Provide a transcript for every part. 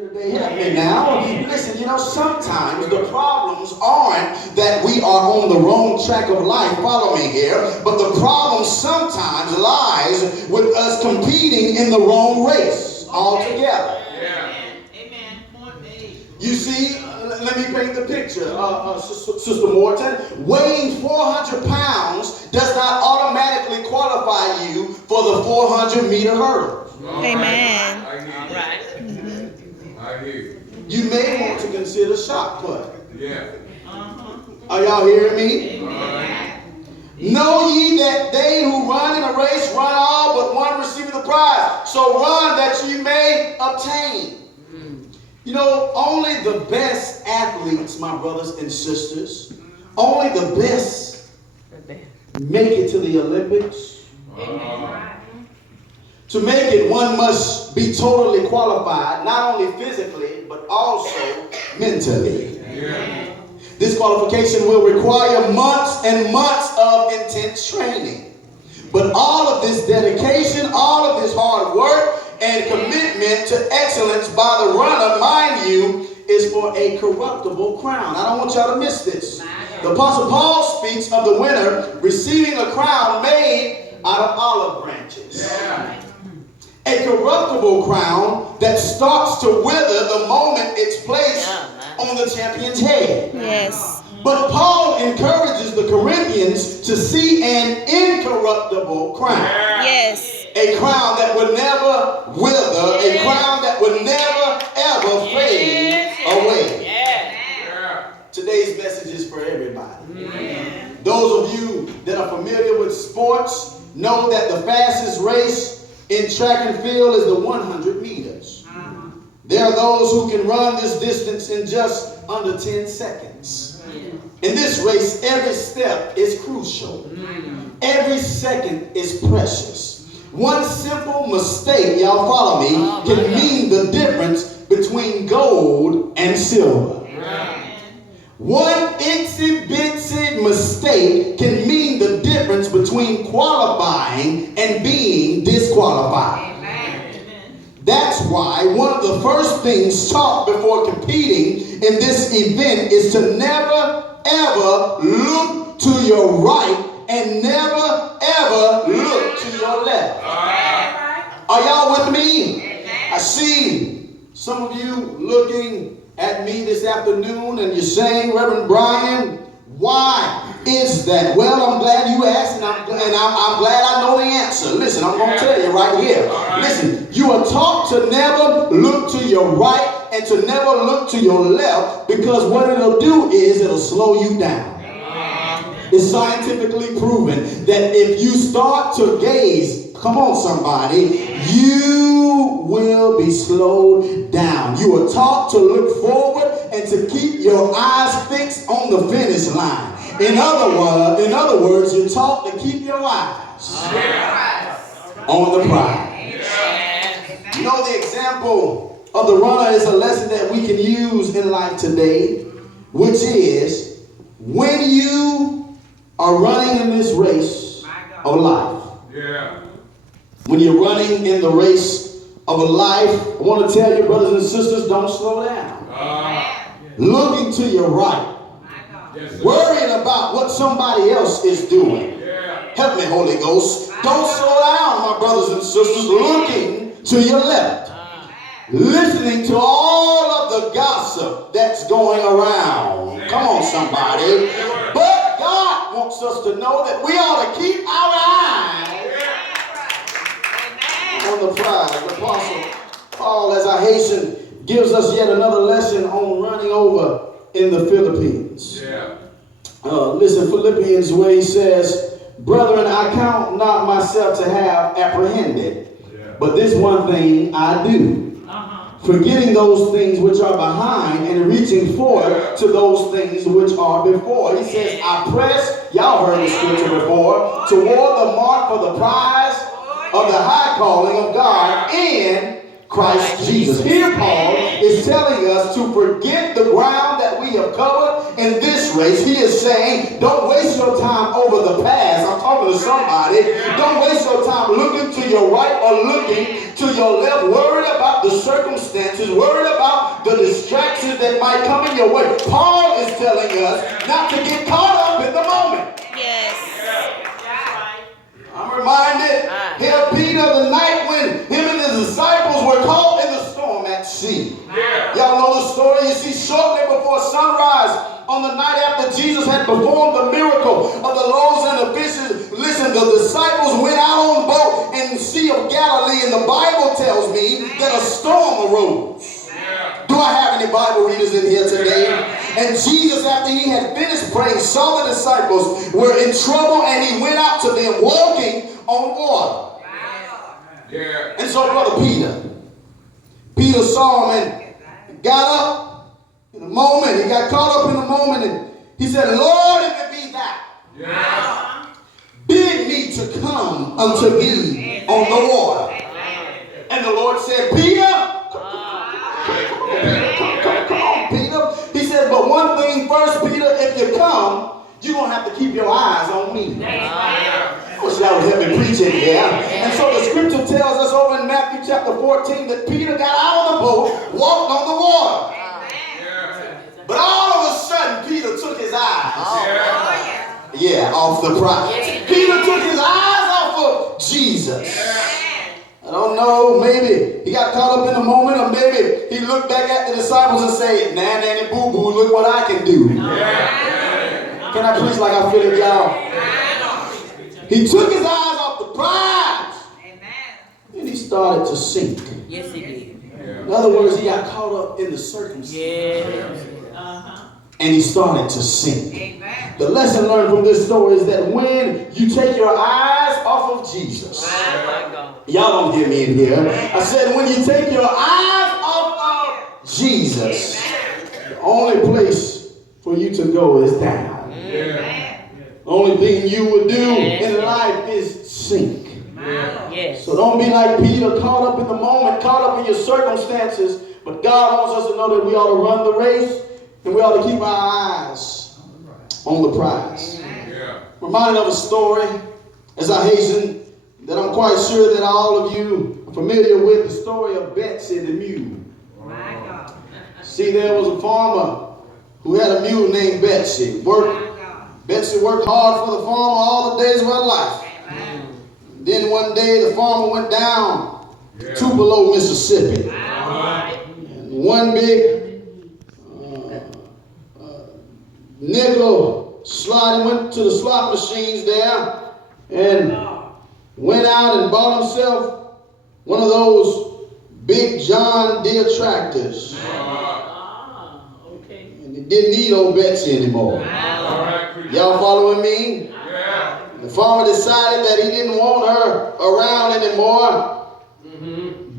here today. Help me now. Listen, sometimes the problems aren't that we are on the wrong track of life. Follow me here. But the problem sometimes lies with us competing in the wrong race altogether. Yeah. Amen. You see, let me paint the picture. Sister Morton, weighing 400 pounds does not automatically qualify you for the 400-meter hurdle. Amen. I hear you. Right. I hear you. You may want to consider shot put. Yeah. Are y'all hearing me? Amen. Know ye that they who run in a race run all, but one receiveth the prize. So run that ye may obtain. Only the best athletes, my brothers and sisters, only the best make it to the Olympics. To make it, one must be totally qualified, not only physically, but also mentally. Yeah. This qualification will require months and months of intense training. But all of this dedication, all of this hard work, and commitment to excellence by the runner, mind you, is for a corruptible crown. I don't want y'all to miss this. The Apostle Paul speaks of the winner receiving a crown made out of olive branches. Yeah. A corruptible crown that starts to wither the moment it's placed on the champion's head. Yes. But Paul encourages the Corinthians to see an incorruptible crown. Yes. A crown that would never wither, a crown that would never ever fade away. Yeah. Today's message is for everybody. Those of you that are familiar with sports know that the fastest race in track and field is the 100 meters. There are those who can run this distance in just under 10 seconds. In this race, every step is crucial. Every second is precious. One simple mistake, y'all follow me, can mean the difference between gold and silver. One itsy bitsy mistake can mean the difference between qualifying and being disqualified. That's why one of the first things taught before competing in this event is to never ever look to your right and never ever look to your left. Are y'all with me? I see some of you looking at me this afternoon and you're saying, Reverend Bryan, why is that? Well, I'm glad you asked, and I'm glad I know the answer. Listen, I'm going to tell you right here. Listen, you are taught to never look to your right and to never look to your left, because what it'll do is it'll slow you down. It's scientifically proven that if you start to gaze, come on somebody, you will be slowed down. You are taught to look forward and to keep your eyes fixed on the finish line. In other words, you're taught to keep your eyes on the prize. The example of the runner is a lesson that we can use in life today, which is when you are running in this race of life. Yeah. When you're running in the race of a life, I want to tell you, brothers and sisters, don't slow down. Looking to your right. Yes, Worrying about what somebody else is doing. yeah. Help me, Holy Ghost. Don't slow down, my brothers and sisters. Looking to your left. Listening to all of the gossip that's going around. Come on, somebody. But God wants us to know that we ought to keep our eyes on the prize. The Apostle Paul, as I hasten, gives us yet another lesson on running over in the Philippines. Yeah. Listen, Philippians, where he says, Brethren, I count not myself to have apprehended, but this one thing I do. Forgetting those things which are behind and reaching forward to those things which are before. He says, I press, y'all heard the scripture before, toward the mark for the prize of the high calling of God in Christ Jesus. Here Paul is telling us to forget the ground that we have covered in this race. He is saying, don't waste your time over the past. I'm talking to somebody. Don't waste your time looking to your right or looking to your left, worried about the circumstances, worried about the distractions that might come in your way. Paul is telling us not to get caught up in the moment. Yes. I'm reminded here of Peter the night when him and his disciples were caught in the storm at sea. Y'all know the story. You see, shortly before sunrise, on the night after Jesus had performed the miracle of the loaves and the fishes, listen, the disciples went out on the boat in the Sea of Galilee, and the Bible tells me that a storm arose. Do I have any Bible readers in here today? And Jesus, after he had finished praying, saw the disciples were in trouble, and he went out to them walking on water. And so, Brother Peter saw him and got up in a moment. He got caught up in the moment, and he said, Lord, if it be that, bid me to come unto thee on the water. And the Lord said, Peter, come on, Peter. He said, but one thing first, Peter, if you come, you're going to have to keep your eyes on me. I wish that would help me preach in here. And so the scripture tells us over in Matthew chapter 14 that Peter got out of the boat, walked on the water. But all of a sudden, Peter took his eyes off the prize. Peter took his eyes off of Jesus. I don't know, maybe he got caught up in the moment, or maybe he looked back at the disciples and said, nah, nanny, boo-boo, look what I can do. Can I preach like I feel it, y'all? He took his eyes off the prize. And he started to sink. Yes, he did. In other words, he got caught up in the circumstances. And he started to sink. The lesson learned from this story is that when you take your eyes off of Jesus, y'all don't hear me in here. I said when you take your eyes off of Jesus, the only place for you to go is down. The only thing you would do in life is sink. So don't be like Peter, caught up in the moment, caught up in your circumstances. But God wants us to know that we ought to run the race, and we ought to keep our eyes on the prize. Reminded of a story, as I hasten, that I'm quite sure that all of you are familiar with, the story of Betsy the mule. See, there was a farmer who had a mule named Betsy. Betsy worked hard for the farmer all the days of her life. Then one day the farmer went down Tupelo, Mississippi. And one big nickel slot, he went to the slot machines there and went out and bought himself one of those big John Deere tractors. And he didn't need old Betsy anymore. Y'all following me? The farmer decided that he didn't want her around anymore,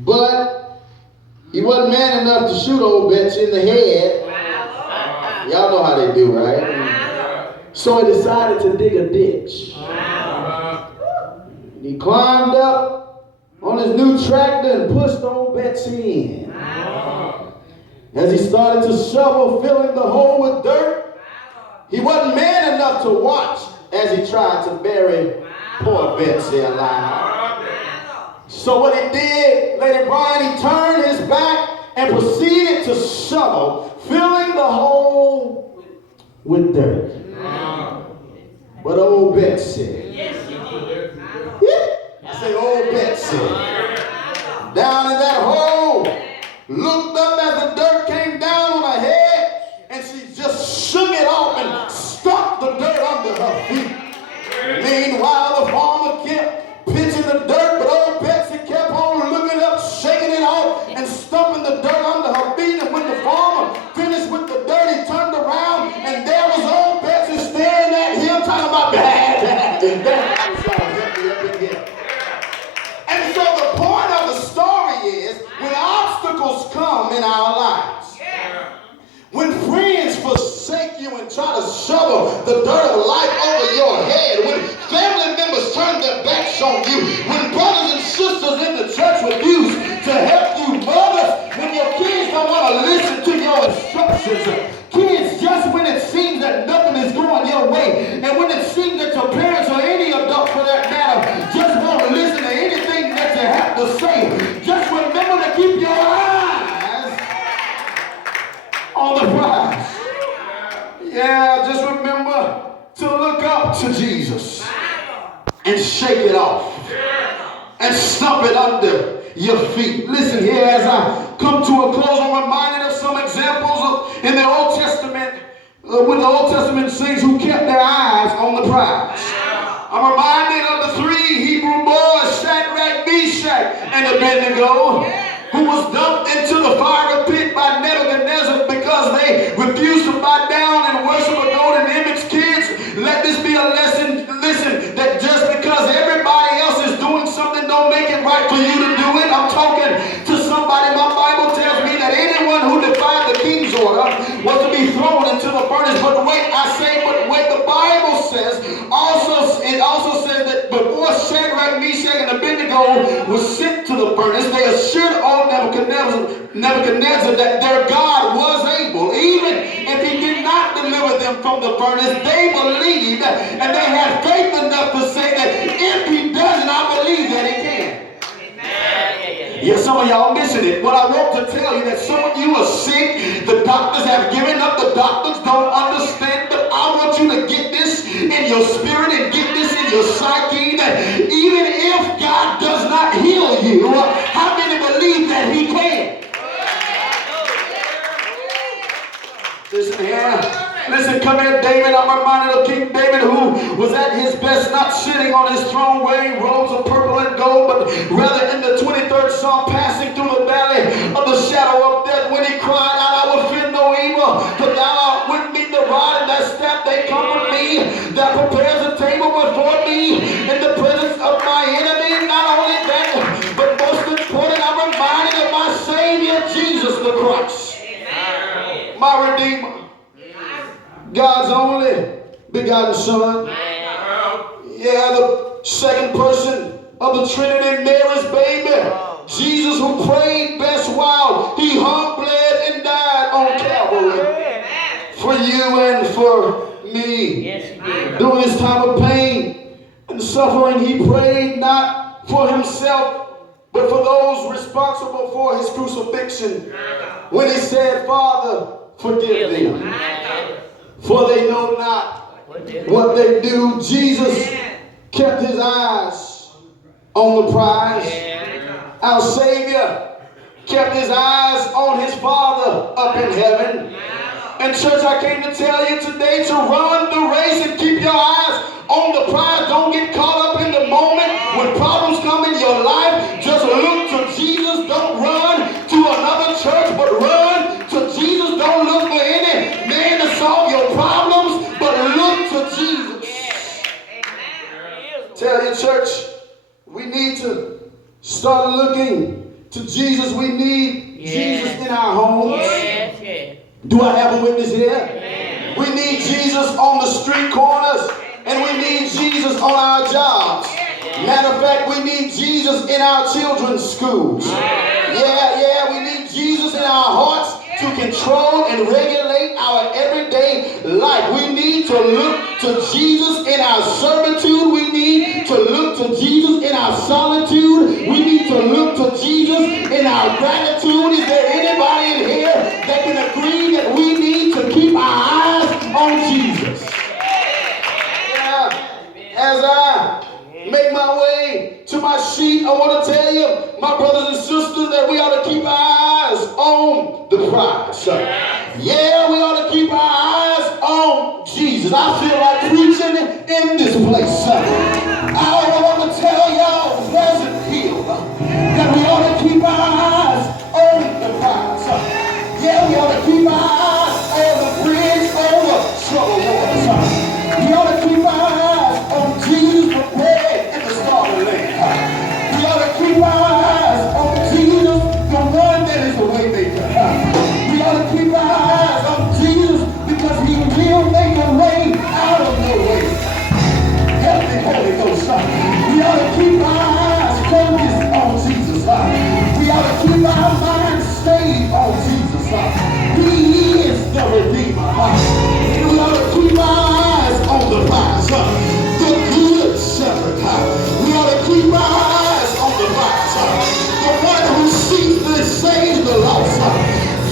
but he wasn't man enough to shoot old Betsy in the head. Y'all know how they do, right? So he decided to dig a ditch. And he climbed up on his new tractor and pushed old Betsy in. As he started to shovel, filling the hole with dirt, he wasn't man enough to watch as he tried to bury poor Betsy alive. So what he did, Lady Bryan, he turned his back and proceeded to shovel, filling the hole with dirt. But old Betsy, I say old Betsy, down in that hole, looked up as the dirt came down on her head, and she just shook it off and stuck the dirt under her feet. Meanwhile, the farmer kept pitching the dirt, but old Betsy kept on looking up, shaking it off, and stumping the dirt under her feet. And when the farmer finished with the dirt, he turned around, and there was old Betsy staring at him, talking about bad. And so the point of the story is, when obstacles come in our lives, when friends forsake you and try to shovel the dirt of life over your head, when family members turn their backs on you, when brothers and sisters in the church refuse to help you, mothers, when your kids don't want to listen to your instructions, kids, just when it seems that nothing is going your way, and when it seems that your parents or any adult for that matter just won't listen to anything that you have to say, just remember to keep your eyes on the prize. Yeah, just remember to look up to Jesus and shake it off and stomp it under your feet. Listen here, as I come to a close, I'm reminded of some examples in the Old Testament with the Old Testament saints who kept their eyes on the prize. I'm reminded of the three Hebrew boys, Shadrach, Meshach, and Abednego, who was dumped into the fiery pit by Nebuchadnezzar because they refused to bow down and worship a golden image. Kids, let this be a lesson. Listen, that just because everybody else is doing something don't make it right for you to do it. I'm talking to somebody. My Bible tells me that anyone who defied the king's order was to be thrown into the furnace. But wait, the Bible says, it also says that before Shadrach, Meshach, and Abednego was sent to the furnace, they assured all Nebuchadnezzar that their God was able. Even if he did not deliver them from the furnace, they believed and they had faith enough to say that if he doesn't, I believe that he can. Yeah, some of y'all missing it. What I want to tell you that some of you are sick. The doctors have given up. The doctors don't understand. But I want you to get this in your spirit and get this in your psyche. That even if God does not heal you, how many believe that he can? Listen here. Listen, come here, David. I'm reminded of King David, who was at his best, not sitting on his throne wearing robes of purple and gold, but rather in the 23rd Psalm, passing through the valley of the shadow of death, when he cried out, I will fear no evil, for thou art with me, the rod and thy staff, they comfort me. Thou prepares a table before me in the presence of my enemy. Not only that, but most important, I'm reminded of my Savior, Jesus the Christ, my Redeemer. God's only begotten Son. Yeah, the second person of the Trinity, Mary's baby. Jesus, who prayed best while he hung, bled, and died on Calvary for you and for me. During this time of pain and suffering, he prayed not for himself, but for those responsible for his crucifixion. When he said, Father, forgive them, for they know not what they do. Jesus kept his eyes on the prize. Our Savior kept his eyes on his Father up in heaven. And church, I came to tell you today to run the race and keep your eyes on the prize. Don't get caught up in the moment when problems come in your life. Just look to Jesus. Don't run to another church, but run to Jesus. Don't look for any man to solve your problems, but look to Jesus. Tell your church, we need to start looking to Jesus. We need Jesus in our homes. Do I have a witness here? We need Jesus on the street corners, and we need Jesus on our jobs. Matter of fact, we need Jesus in our children's schools. We need Jesus in our hearts to control and regulate our everyday life. We need to look to Jesus in our servitude. We need to look to Jesus in our solitude. We need to look to Jesus in our gratitude. Is there anybody in here that can agree that we need to keep our eyes on Jesus? As I make my way to my sheet, I want to tell you, my brothers and sisters, that we ought to keep our eyes on the prize. We ought to keep our eyes on Jesus. I feel like preaching in this place. I want to tell y'all, Pleasant Hill, that we ought to keep our eyes on the prize. We ought to keep our eyes on the bridge over troubled waters. We ought to keep our eyes on Jesus prepared in the starry land. We ought to keep our eyes on Jesus, the one that is the way maker. We ought to keep our eyes on Jesus because he will make a way out of no way. Help me, Holy Ghost. We ought to keep our eyes focused on Jesus. We ought to keep our minds stayed on Jesus. He is the Redeemer. We ought to keep our eyes on the prize, the good shepherd. We ought to keep our eyes on the prize, the one who seeks to save the lost.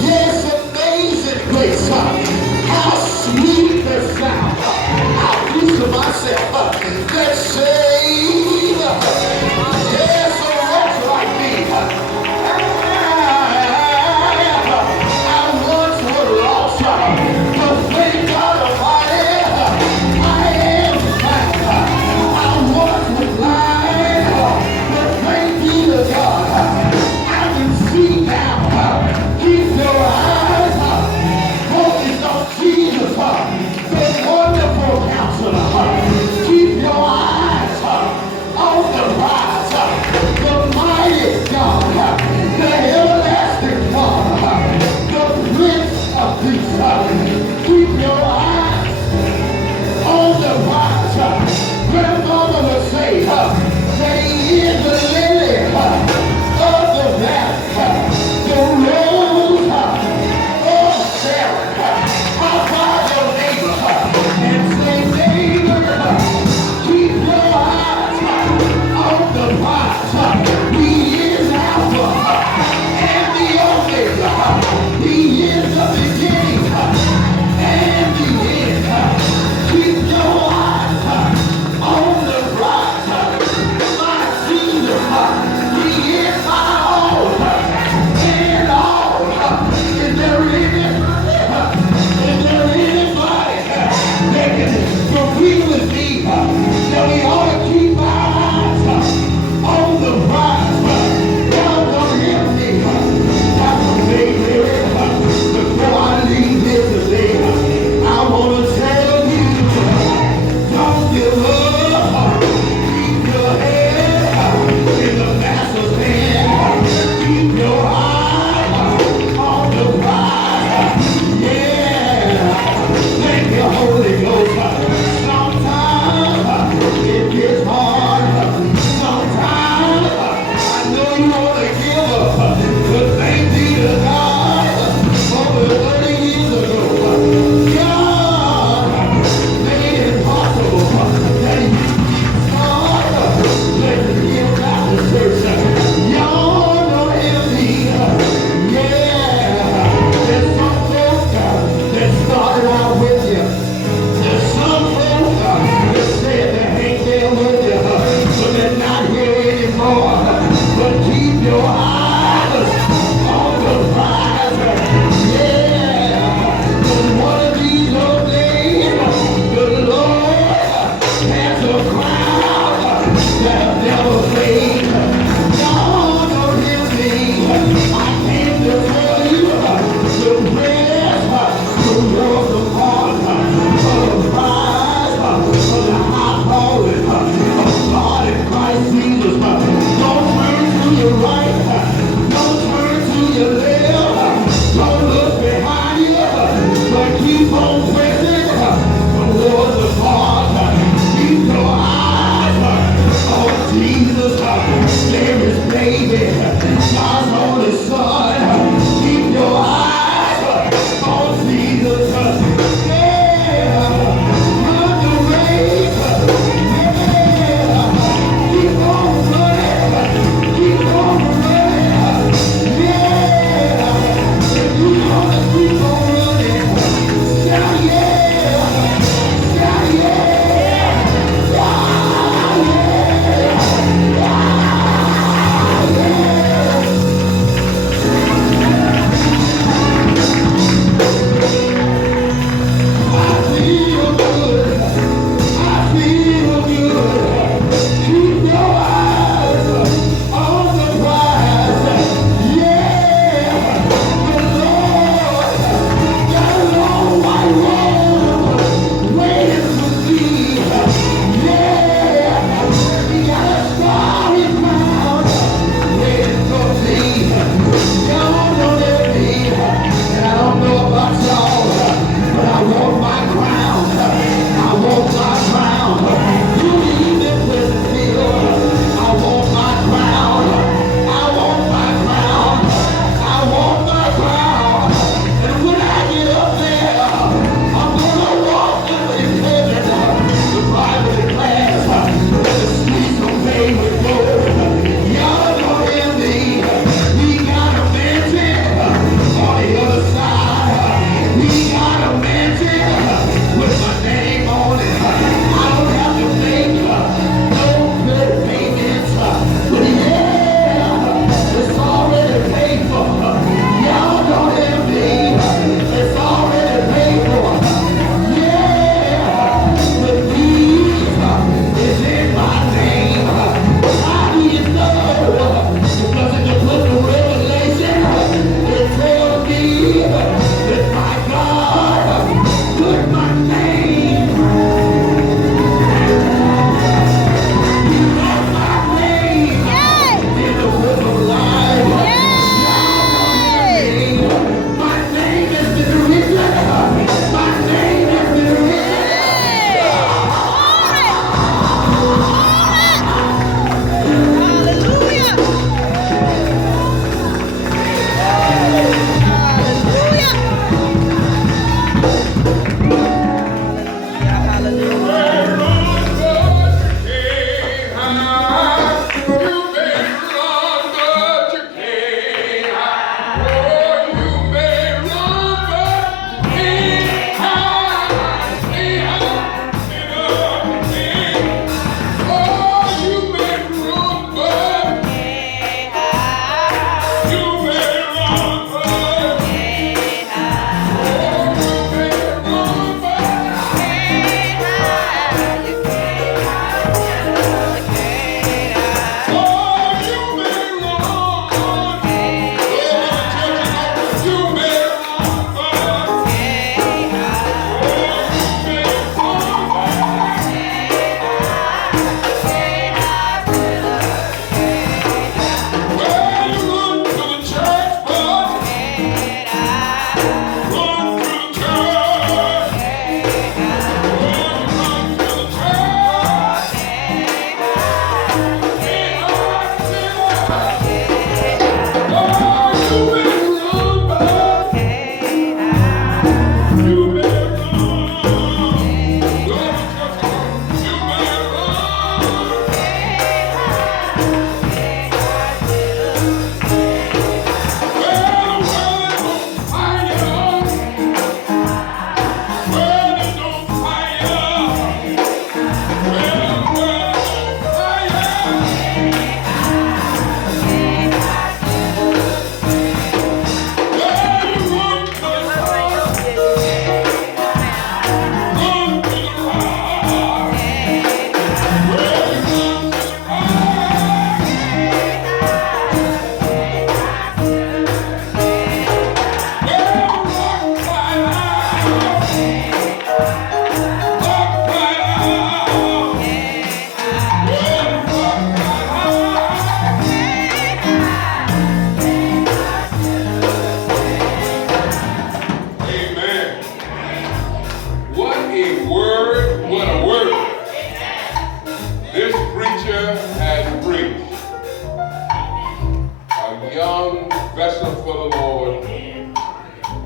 Yes, amazing grace.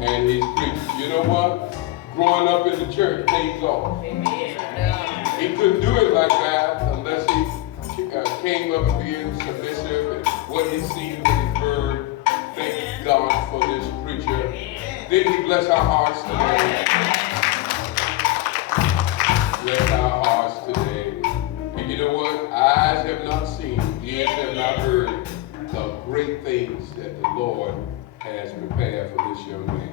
And he's preaching. You know what? Growing up in the church pays off. He couldn't do it like that unless he came up and being submissive and what he's seen, what he's heard. Thank God for this preacher. Then he bless our hearts today. Bless our hearts today. And you know what? Eyes have not seen, ears have not heard the great things that the Lord has prepared for this young man.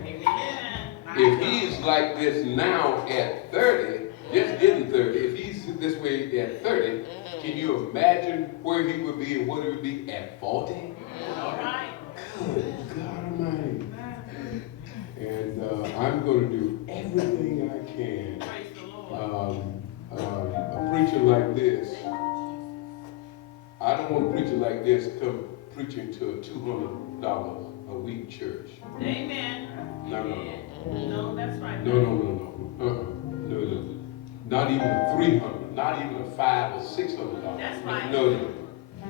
If he's like this now at 30, just getting 30, if he's this way at 30, can you imagine where he would be and what he would be at 40? Good God Almighty. And I'm going to do everything I can. A preacher like this, I don't want a preacher like this come preaching to a $200 a week church. Amen. No. No, that's right. No. Not even a $300, not even a $500 or $600. That's right. No.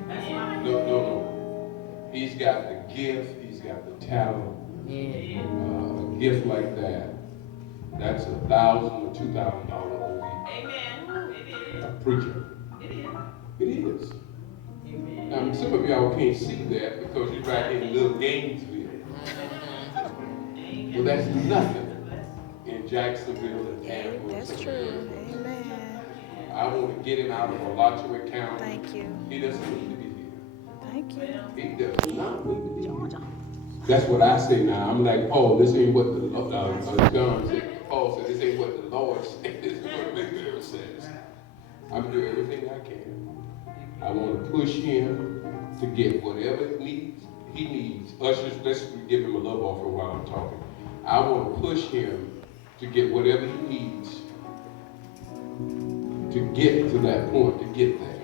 That's right. No. He's got the gift. He's got the talent. A gift like that, that's $1,000 or $2,000 a week. Amen. It is. A preacher. It is. Amen. Now, some of y'all can't see that because you're right in little Gainesville. Well, that's nothing in Jacksonville and Tampa. That's true. Amen. I want to get him out of Alachua County. Thank you. He doesn't need to be here. Thank you. He does not need to be here. That's what I say now. I'm like Paul. This ain't what the John said. Paul said, "This ain't what the Lord said. This is what Miguel says." I'm doing everything I can. I want to push him to get whatever he needs. Ushers, let's give him a love offering while I'm talking. I want to push him to get whatever he needs to get to that point, to get there.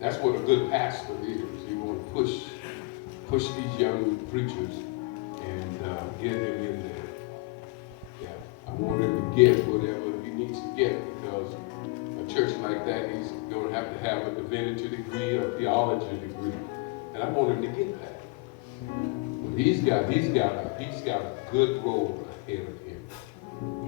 That's what a good pastor is. You want to push these young preachers and get them in there. Yeah, I want him to get whatever he needs to get, because a church like that, he's going to have a divinity degree or theology degree, and I want him to get that. But he's got a good road ahead of him.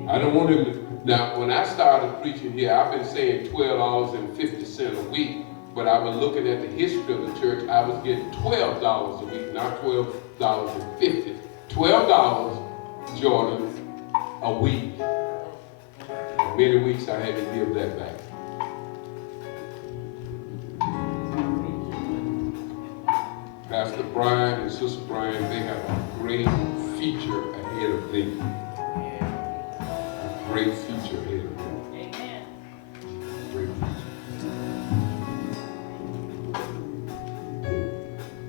I don't want him to. Now, when I started preaching here, I've been saying $12.50 a week. But I was looking at the history of the church. I was getting $12 a week, not $12.50. $12, Jordan, a week. Many weeks I had to give that back. Pastor Bryan and Sister Bryan, they have a great future ahead of them. A great future ahead of them. Amen. Great future.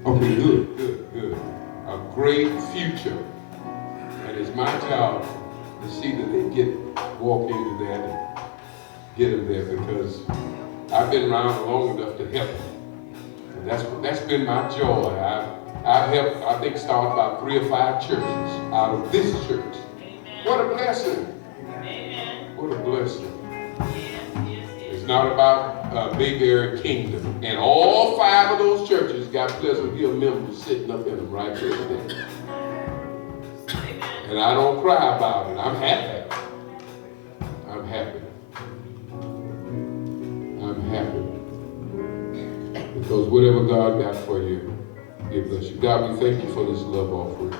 Okay, good. A great future. And it's my job to see that they walk into that and get them there, because I've been around long enough to help them. And that's been my joy. I've helped, I think, start about 3 or 5 churches out of this church. Amen. What a blessing. Amen. What a blessing. Yes. It's not about Mayberry Kingdom. And all 5 of those churches got Pleasant Hill members sitting up in them right there today. And I don't cry about it. I'm happy. I'm happy. Because whatever God got for you, it bless you. God, we thank you for this love offering.